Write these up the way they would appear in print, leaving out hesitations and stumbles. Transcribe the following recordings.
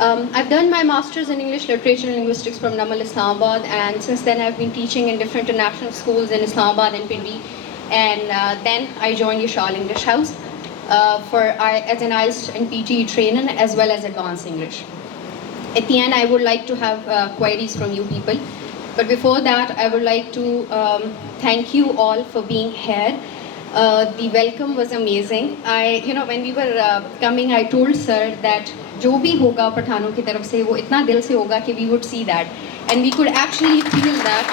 I've done my master's in English Literature and Linguistics from Namal Islamabad, and since then I've been teaching in different international schools in Islamabad and Pindi. And then I joined Yashal English House as an IELTS and PTE trainer as well as advanced English. At the end, I would like to have queries from you people. But before that, I would like to thank you all for being here. The welcome was amazing. When we were coming, I told sir that जो भी होगा पठानों की तरफ से वो इतना दिल से होगा कि we would see that, and we could actually feel that.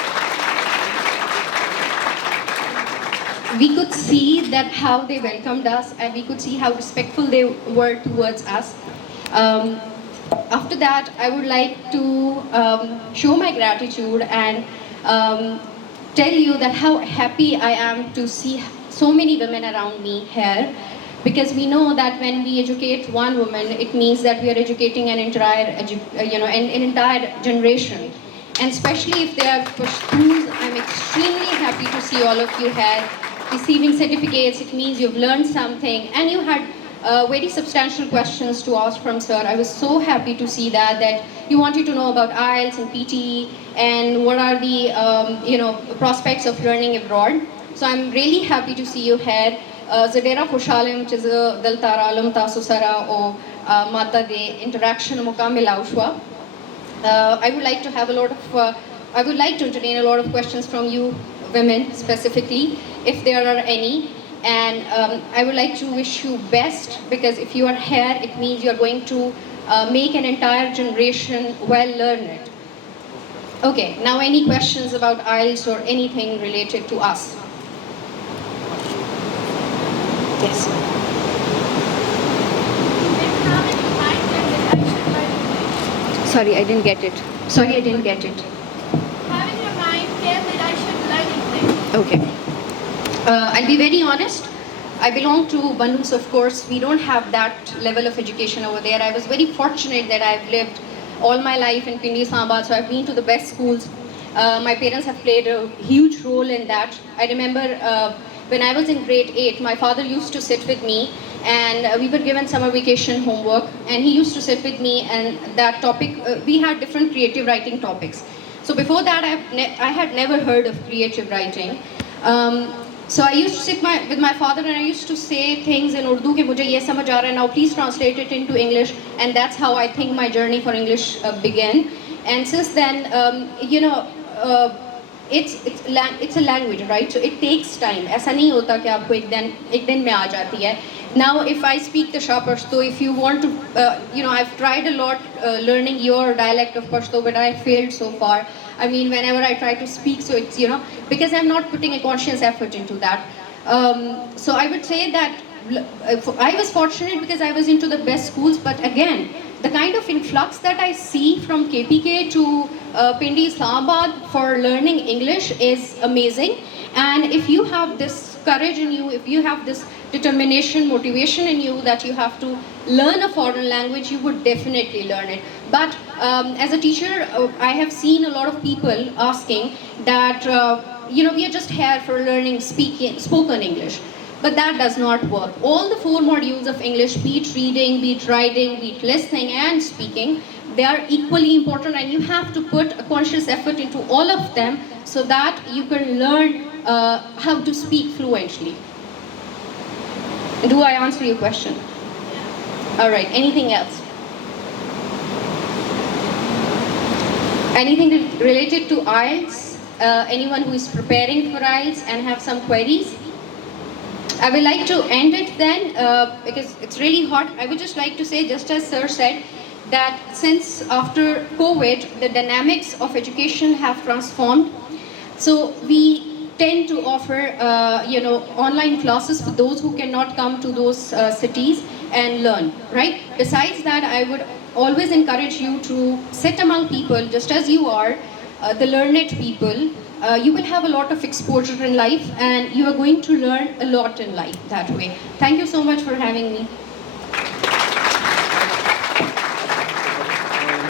We could see that how they welcomed us, and we could see how respectful they were towards us. After that, I would like to show my gratitude and tell you that how happy I am to see so many women around me here, because we know that when we educate one woman, it means that we are educating an entire, an entire generation. And especially if they are Pashtuns, I'm extremely happy to see all of you here receiving certificates. It means you've learned something, and you had very substantial questions to ask from sir. I was so happy to see that you wanted to know about IELTS and PTE and what are the prospects of learning abroad. So I'm really happy to see you here. Zadera Khushalim, which is a Daltara Alam Tasusara or Mata de interaction Mukamil Aushwa. I would like to have I would like to entertain a lot of questions from you women specifically, if there are any. And I would like to wish you best, because if you are here, it means you're going to make an entire generation well learned. Okay, now any questions about IELTS or anything related to us? Yes. Sorry, I didn't get it. Sorry, I didn't get it. Have in your mind care that I should learn English. Okay. I'll be very honest. I belong to Bandus, of course. We don't have that level of education over there. I was very fortunate that I've lived all my life in Pindi, Islamabad, so I've been to the best schools. My parents have played a huge role in that. I remember when I was in grade 8, my father used to sit with me, and we were given summer vacation homework, and he used to sit with me, and that topic, we had different creative writing topics. So before that, I had never heard of creative writing. So I used to sit with my father, and I used to say things in Urdu कि मुझे ये समझ आ रहा है, now please translate it into English, and that's how I think my journey for English began. And since then, it's a language, right? So it takes time. ऐसा नहीं होता कि आपको एक दिन में आ जाती है. Now, if I speak the Shah Pashto, if you want to, I've tried a lot learning your dialect of Pashto, but I failed so far. I mean, whenever I try to speak, so it's, because I'm not putting a conscious effort into that. So I would say that I was fortunate because I was into the best schools, but again, the kind of influx that I see from KPK to Pindi, Islamabad for learning English is amazing. And if you have this courage in you, if you have this determination, motivation in you that you have to learn a foreign language, you would definitely learn it. But as a teacher, I have seen a lot of people asking that, we are just here for learning spoken English. But that does not work. All the 4 modules of English, be it reading, be it writing, be it listening and speaking, they are equally important, and you have to put a conscious effort into all of them so that you can learn how to speak fluently. Do I answer your question? All right, anything else? Anything related to IELTS? Anyone who is preparing for IELTS and have some queries? I would like to end it then because it's really hot. I would just like to say, just as sir said, that since after COVID, the dynamics of education have transformed. So we tend to offer, online classes for those who cannot come to those cities and learn, right? Besides that, I would always encourage you to sit among people just as you are, the learned people. You will have a lot of exposure in life, and you are going to learn a lot in life that way. Thank you so much for having me.